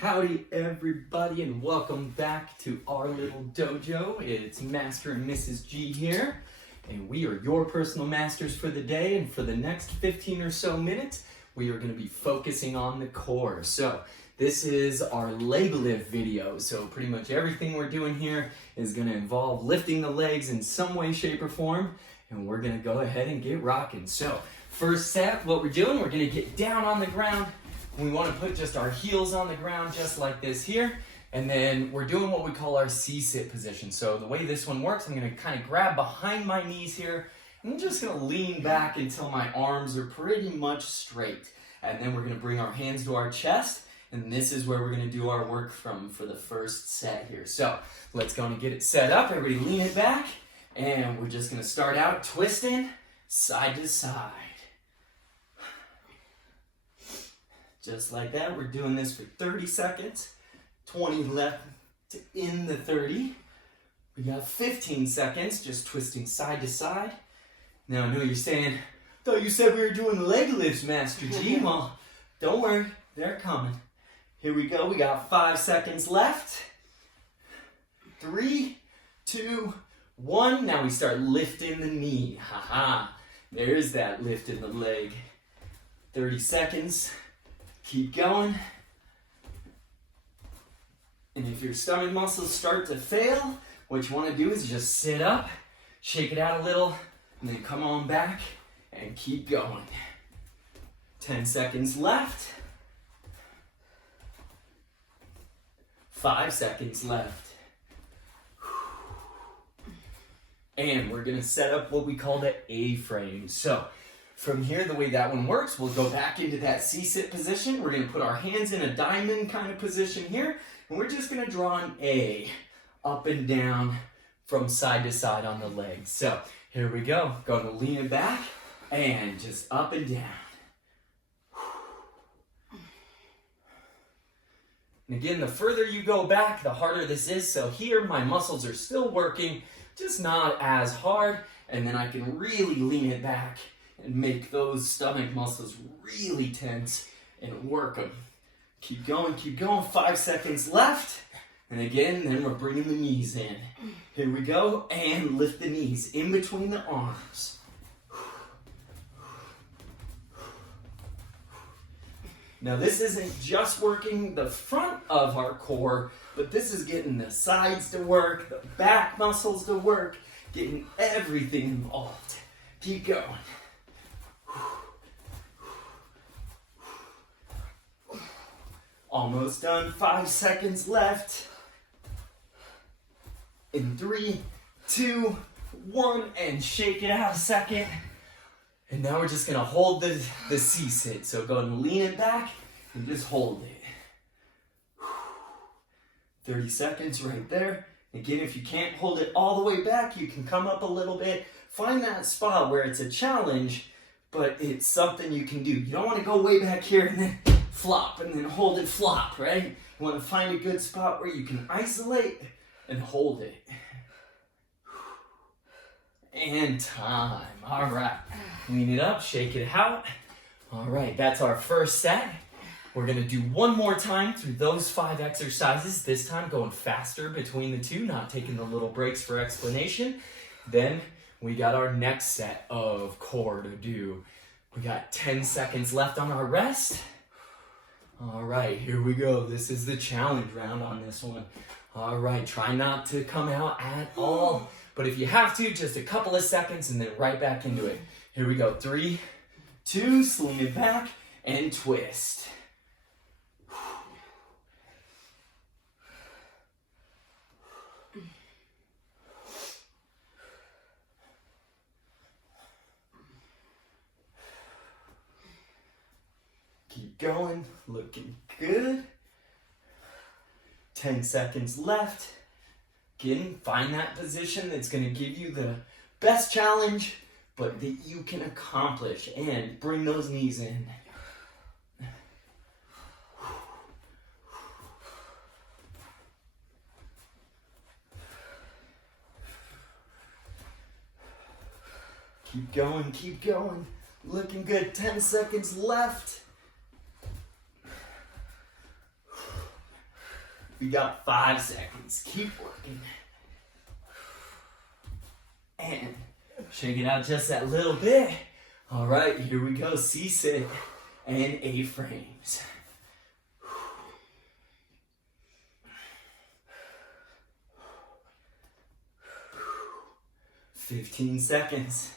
Howdy everybody and welcome back to our little dojo. It's Master and Mrs. G here, and we are your personal masters for the day, and for the next 15 or so minutes we are going to be focusing on the core. So this is our leg lift video, so pretty much everything we're doing here is going to involve lifting the legs in some way, shape, or form, and we're going to go ahead and get rocking. So first set, what we're doing, we're going to get down on the ground. We want to put just our heels on the ground just like this here, and then we're doing what we call our C-sit position. So the way this one works, I'm going to kind of grab behind my knees here, and I'm just going to lean back until my arms are pretty much straight. And then we're going to bring our hands to our chest, and this is where we're going to do our work from for the first set here. So let's go and get it set up. Everybody lean it back, and we're just going to start out twisting side to side. Just like that, we're doing this for 30 seconds, 20 left to end the 30. We got 15 seconds, just twisting side to side. Now I know you're saying, I thought you said we were doing leg lifts, Master G. Well, don't worry, they're coming. Here we go, we got 5 seconds left. 3, 2, 1. Now we start lifting the knee. Haha, there's that lift in the leg. 30 seconds. Keep going. And if your stomach muscles start to fail, what you want to do is just sit up, shake it out a little, and then come on back and keep going. 10 seconds left. 5 seconds left. And we're going to set up what we call the A-frame. So from here, the way that one works, we'll go back into that C-sit position. We're going to put our hands in a diamond kind of position here, and we're just going to draw an A up and down from side to side on the legs. So here we go. Going to lean it back and just up and down. And again, the further you go back, the harder this is. So here, my muscles are still working, just not as hard, and then I can really lean it back and make those stomach muscles really tense and work them. Keep going, 5 seconds left. And again, then we're bringing the knees in. Here we go, and lift the knees in between the arms. Now this isn't just working the front of our core, but this is getting the sides to work, the back muscles to work, getting everything involved. Keep going. Almost done, 5 seconds left. In 3, 2, 1, and shake it out a second. And now we're just gonna hold the C-sit. So go and lean it back and just hold it. 30 seconds right there. Again, if you can't hold it all the way back, you can come up a little bit. Find that spot where it's a challenge, but it's something you can do. You don't wanna go way back here and then flop and then hold it flop, right? You want to find a good spot where you can isolate and hold it. And time. All right. Lean it up, shake it out. All right, that's our first set. We're going to do one more time through those 5 exercises, this time going faster between the two, not taking the little breaks for explanation. Then we got our next set of core to do. We got 10 seconds left on our rest. All right, here we go. This is the challenge round on this one. All right, try not to come out at all. But if you have to, just a couple of seconds and then right back into it. Here we go. 3, 2, sling it back and twist. Keep going, looking good. 10 seconds left. Again, find that position that's going to give you the best challenge, but that you can accomplish, and bring those knees in. Keep going. Looking good. 10 seconds left. We got 5 seconds. Keep working. And shake it out just that little bit. All right, here we go. C-sit and A-frames. 15 seconds.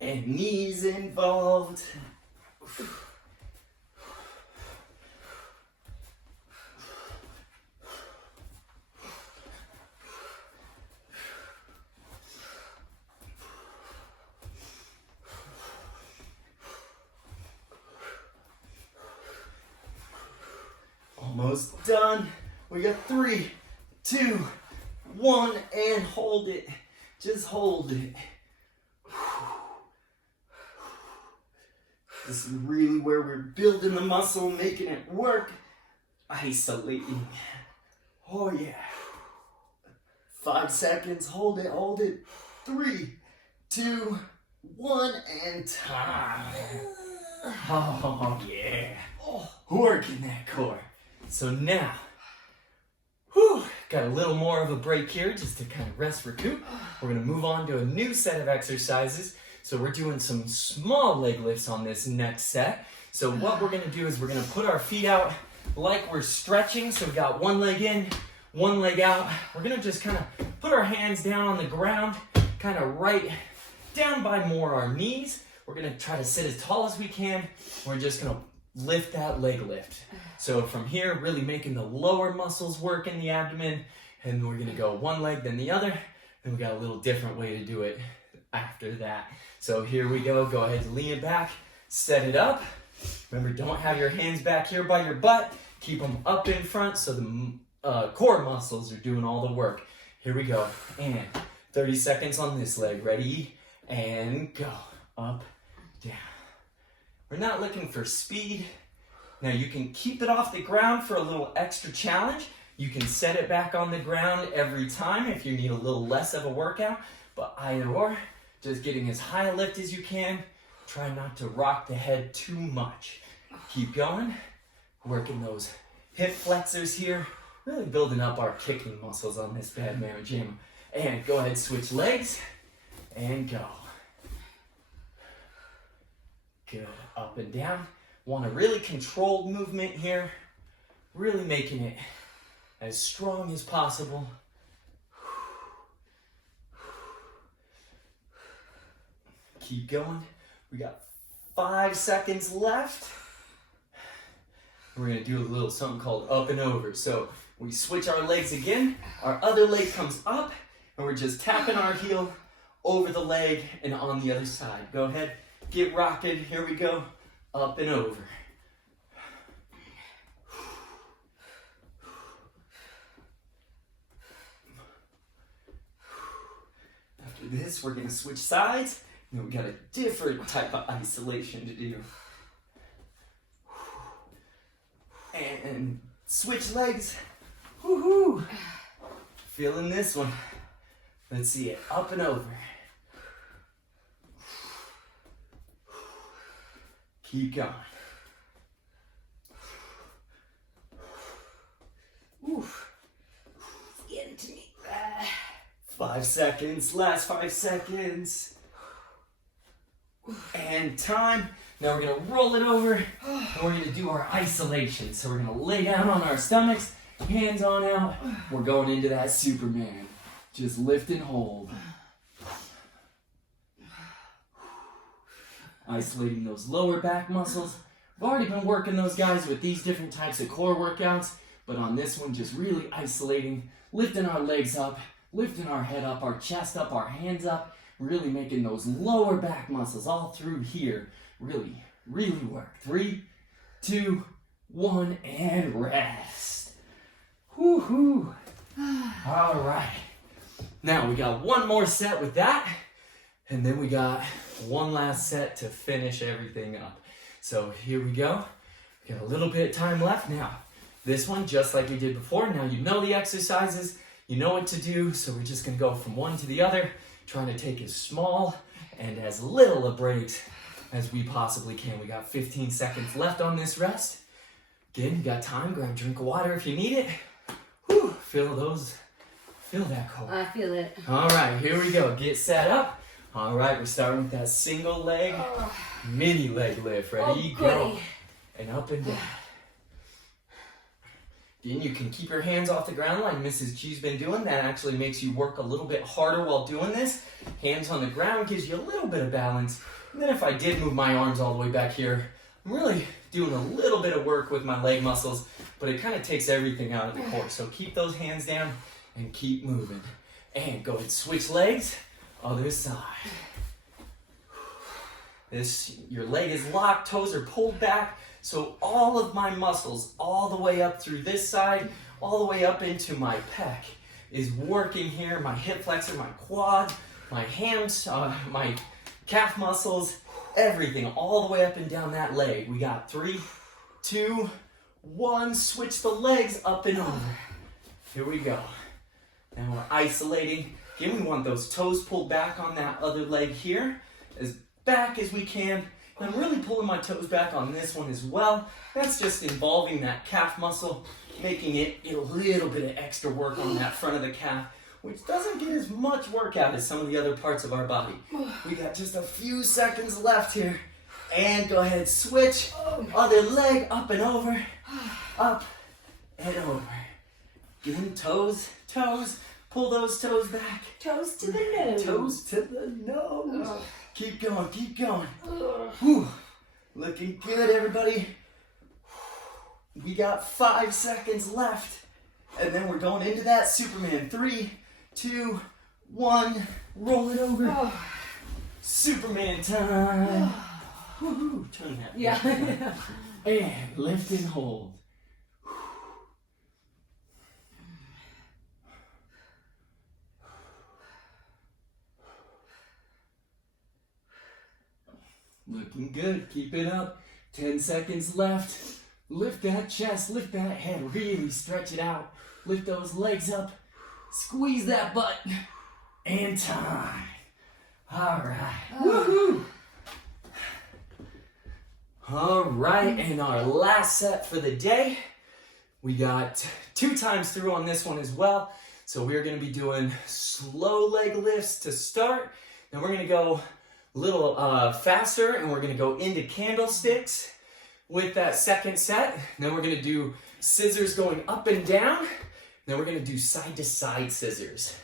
And knees involved. Almost done. We got 3, 2, 1, and hold it. Just hold it. This is really where we're building the muscle, making it work. Isolating. Oh yeah. 5 seconds. Hold it, hold it. 3, 2, 1, and time. Oh yeah. Working that core. So now, got a little more of a break here just to kind of rest, recoup. We're gonna move on to a new set of exercises. So we're doing some small leg lifts on this next set. So what we're gonna do is we're gonna put our feet out like we're stretching. So we got one leg in, one leg out. We're gonna just kind of put our hands down on the ground, kind of right down by more our knees. We're gonna try to sit as tall as we can. We're just gonna lift that leg lift. So from here, really making the lower muscles work in the abdomen. And we're gonna go one leg, then the other. And we got a little different way to do it after that. So here we go. Go ahead and lean it back, set it up. Remember, don't have your hands back here by your butt. Keep them up in front so the core muscles are doing all the work. Here we go. And 30 seconds on this leg. Ready? And go. Up, down. We're not looking for speed. Now you can keep it off the ground for a little extra challenge. You can set it back on the ground every time if you need a little less of a workout. But either or, just getting as high a lift as you can. Try not to rock the head too much. Keep going. Working those hip flexors here. Really building up our kicking muscles on this bad man gym. And go ahead, switch legs. And go. Good. Up and down. Want a really controlled movement here. Really making it as strong as possible. Keep going. We got 5 seconds left. We're gonna do a little something called up and over. So we switch our legs again. Our other leg comes up and we're just tapping our heel over the leg and on the other side. Go ahead, get rocking. Here we go. Up and over. After this, we're gonna switch sides. And we got a different type of isolation to do. And switch legs. Woohoo! Feeling this one. Let's see it. Up and over. Keep going. Oof. It's getting to me. 5 seconds. Last 5 seconds. And time. Now we're gonna roll it over and we're gonna do our isolation. So we're gonna lay down on our stomachs, hands on out. We're going into that Superman. Just lift and hold. Isolating those lower back muscles. I've already been working those guys with these different types of core workouts, but on this one, just really isolating, lifting our legs up, lifting our head up, our chest up, our hands up, really making those lower back muscles all through here really, really work. 3, 2, 1, and rest. Woohoo! All right. Now we got one more set with that, and then we got one last set to finish everything up. So here we go. We got a little bit of time left now. This one, just like we did before, now you know the exercises. You know what to do, so we're just gonna go from one to the other, trying to take as small and as little a breaks as we possibly can. We got 15 seconds left on this rest. Again, you got time, grab a drink of water if you need it. Whew, feel that core. I feel it. All right, here we go. Get set up. All right, we're starting with that single leg, mini leg lift. Ready, go. And up and down. Again, you can keep your hands off the ground like Mrs. G's been doing. That actually makes you work a little bit harder while doing this. Hands on the ground gives you a little bit of balance. And then if I did move my arms all the way back here, I'm really doing a little bit of work with my leg muscles, but it kind of takes everything out of the core. So keep those hands down and keep moving. And go ahead, switch legs, other side. Your leg is locked, toes are pulled back, so all of my muscles, all the way up through this side, all the way up into my pec, is working here. My hip flexor, my quad, my hams, my calf muscles, everything, all the way up and down that leg. We got 3, 2, 1. Switch the legs up and over. Here we go. Now we're isolating. Again, we want those toes pulled back on that other leg here, as back as we can. And I'm really pulling my toes back on this one as well. That's just involving that calf muscle, making it a little bit of extra work on that front of the calf, which doesn't get as much workout as some of the other parts of our body. We got just a few seconds left here. And go ahead, switch. Other leg, up and over. Up and over. Again, toes, toes. Pull those toes back. Toes to the nose. Toes to the nose. Keep going, keep going. Whew. Looking good, everybody. We got 5 seconds left. And then we're going into that Superman. 3, 2, 1. Roll it over. Superman time. Woohoo. Turn that. Yeah. And lift and hold. Looking good. Keep it up. 10 seconds left. Lift that chest. Lift that head. Really stretch it out. Lift those legs up. Squeeze that butt. And time. All right. Woohoo! All right, and our last set for the day. We got 2 times through on this one as well. So we're going to be doing slow leg lifts to start. Then we're going to go a little faster, and we're going to go into candlesticks with that second set. Then we're going to do scissors going up and down. Then we're going to do side to side scissors.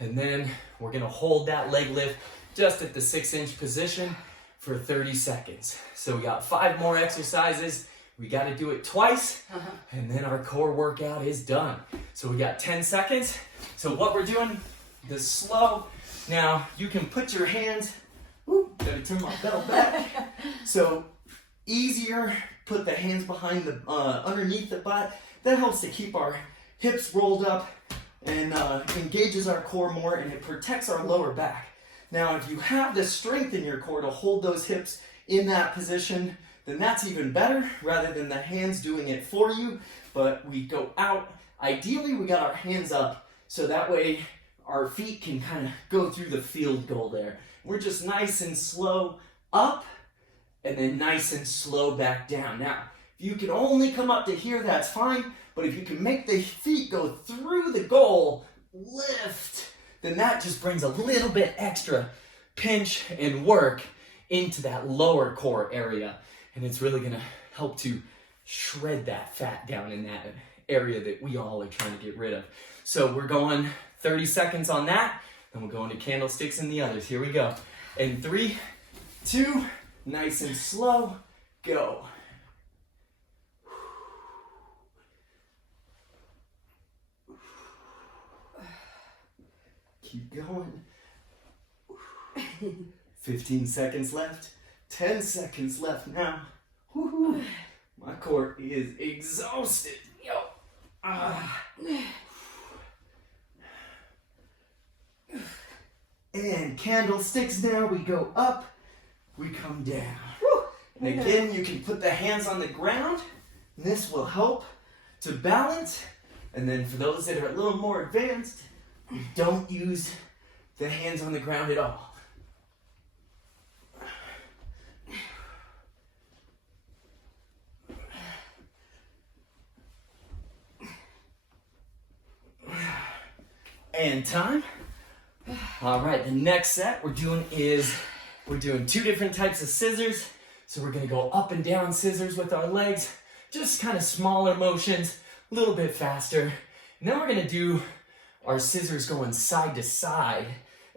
And then we're going to hold that leg lift just at the 6-inch position for 30 seconds. So we got 5 more exercises. We got to do it twice, and then our core workout is done. So we got 10 seconds. So what we're doing, the slow. Now you can put your hands, gotta turn my belt back. So easier, put the hands behind the, underneath the butt. That helps to keep our hips rolled up and engages our core more, and it protects our lower back. Now, if you have the strength in your core to hold those hips in that position, then that's even better rather than the hands doing it for you. But we go out. Ideally, we got our hands up so that way our feet can kind of go through the field goal there. We're just nice and slow up and then nice and slow back down. Now, if you can only come up to here, that's fine. But if you can make the feet go through the goal, lift, then that just brings a little bit extra pinch and work into that lower core area. And it's really gonna help to shred that fat down in that area that we all are trying to get rid of. So we're going 30 seconds on that, then we'll go into candlesticks and the others. Here we go. In 3, 2, nice and slow, go. Keep going. 15 seconds left. 10 seconds left now. Woo-hoo. My core is exhausted. Yo. And candlesticks now. We go up, we come down. And again, you can put the hands on the ground. And this will help to balance And then for those that are a little more advanced, don't use the hands on the ground at all. And time. All right, the next set we're doing 2 different types of scissors. So we're gonna go up and down scissors with our legs, just kind of smaller motions, a little bit faster. And then we're gonna do our scissors going side to side.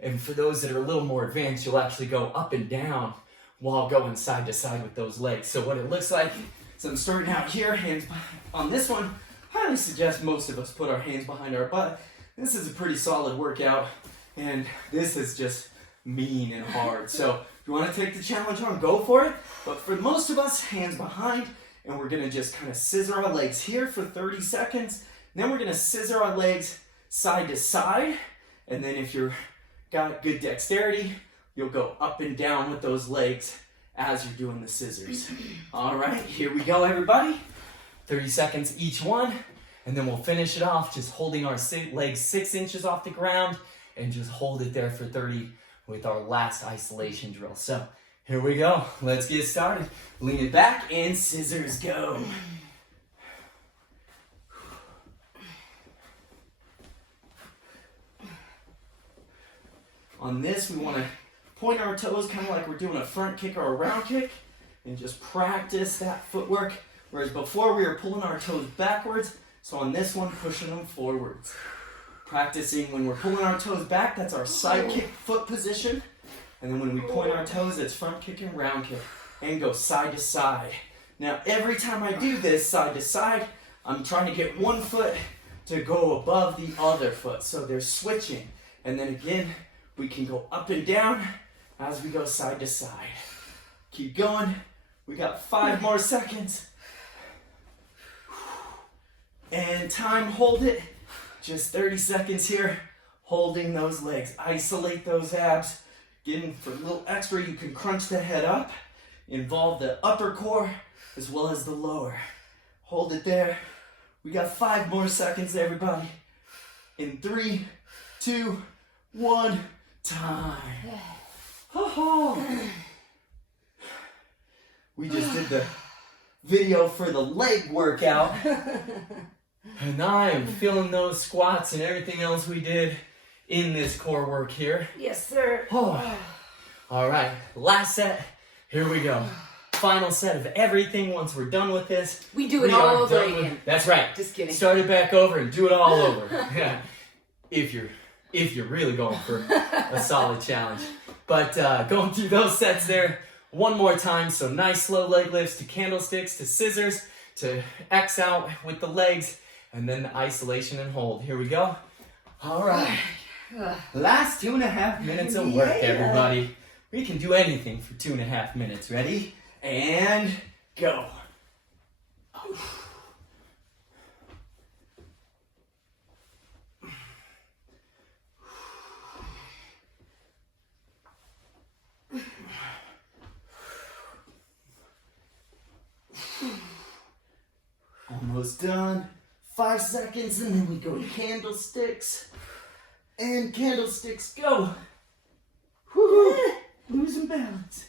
And for those that are a little more advanced, you'll actually go up and down while going side to side with those legs. So what it looks like, so I'm starting out here, hands on this one. I highly suggest most of us put our hands behind our butt. This is a pretty solid workout, and this is just mean and hard. So if you want to take the challenge on, go for it. But for most of us, hands behind, and we're gonna just kind of scissor our legs here for 30 seconds. And then we're gonna scissor our legs side to side. And then if you've got good dexterity, you'll go up and down with those legs as you're doing the scissors. All right, here we go, everybody. 30 seconds each one. And then we'll finish it off just holding our legs 6 inches off the ground and just hold it there for 30 with our last isolation drill. So here we go. Let's get started. Lean it back and scissors go. On this, we want to point our toes kind of like we're doing a front kick or a round kick and just practice that footwork. Whereas before we were pulling our toes backwards, so on this one, pushing them forwards. Practicing when we're pulling our toes back, that's our side kick foot position. And then when we point our toes, it's front kick and round kick. And go side to side. Now, every time I do this side to side, I'm trying to get one foot to go above the other foot. So they're switching. And then again, we can go up and down as we go side to side. Keep going. We got 5 more seconds. And time, hold it. Just 30 seconds here, holding those legs. Isolate those abs. Again, for a little extra, you can crunch the head up. Involve the upper core as well as the lower. Hold it there. We got 5 more seconds, everybody. In 3, 2, 1, time. We just did the video for the leg workout. And I am feeling those squats and everything else we did in this core work here. Yes, sir. Oh. All right, last set. Here we go. Final set of everything. Once we're done with this, We do it all over again. That's right. Just kidding. Start it back over and do it all over. Yeah. If you're really going for a solid challenge. But going through those sets there one more time. So nice slow leg lifts to candlesticks to scissors to X out with the legs. And then the isolation and hold. Here we go. All right. Last 2.5 minutes of work, everybody. We can do anything for 2.5 minutes. Ready? And go. Almost done. 5 seconds, and then we go to candlesticks. And candlesticks, go. Woo-hoo. Losing balance.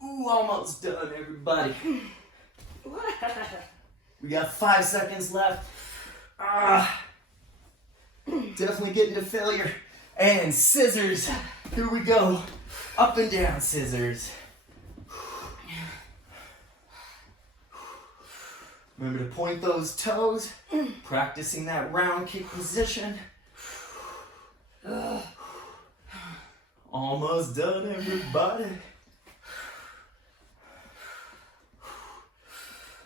Ooh, almost done, everybody. We got 5 seconds left. Definitely getting to failure. And scissors. Here we go. Up and down scissors. Remember to point those toes. Practicing that round kick position. Almost done, everybody.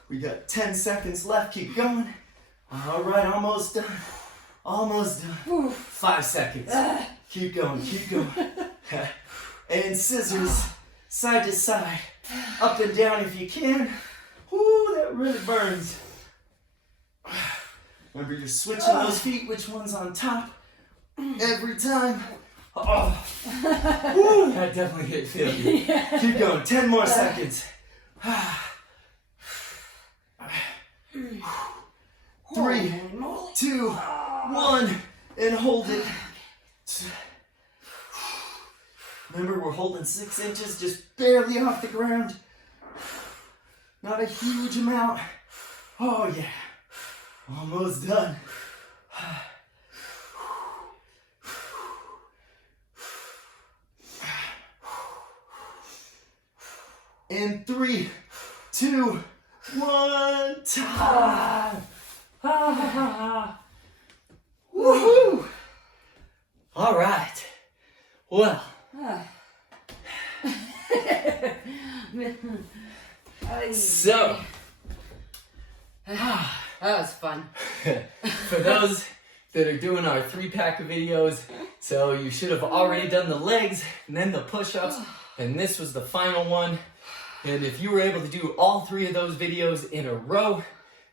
We got 10 seconds left. Keep going. All right, almost done. Almost done. 5 seconds. Keep going, keep going. And scissors, side to side, up and down if you can. Woo, that really burns. Remember, you're switching those feet, which one's on top, every time. Oh, woo, that definitely hit feel good. Yeah. Keep going, 10 more seconds. 3, 2, 1, and hold it. Remember, we're holding 6 inches, just barely off the ground. Not a huge amount. Oh yeah, almost done. In 3, 2, 1, time. Woohoo! All right. Well. So. That was fun. For those that are doing our 3-pack of videos, so you should have already done the legs and then the push-ups, and this was the final one. And if you were able to do all 3 of those videos in a row,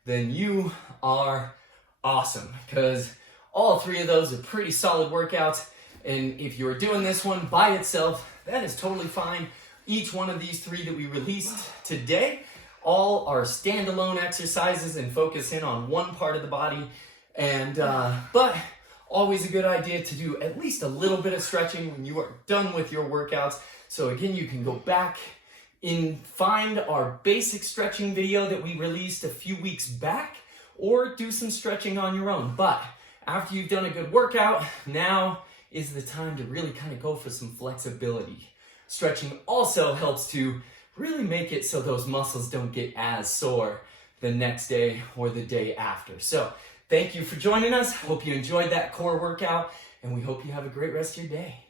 then you are awesome, because all 3 of those are pretty solid workouts. And if you're doing this one by itself, that is totally fine. Each one of these 3 that we released today, all are standalone exercises and focus in on one part of the body. And but always a good idea to do at least a little bit of stretching when you are done with your workouts. So again, you can go back and find our basic stretching video that we released a few weeks back, or do some stretching on your own. But after you've done a good workout, now is the time to really kind of go for some flexibility. Stretching also helps to really make it so those muscles don't get as sore the next day or the day after. So thank you for joining us. Hope you enjoyed that core workout, and we hope you have a great rest of your day.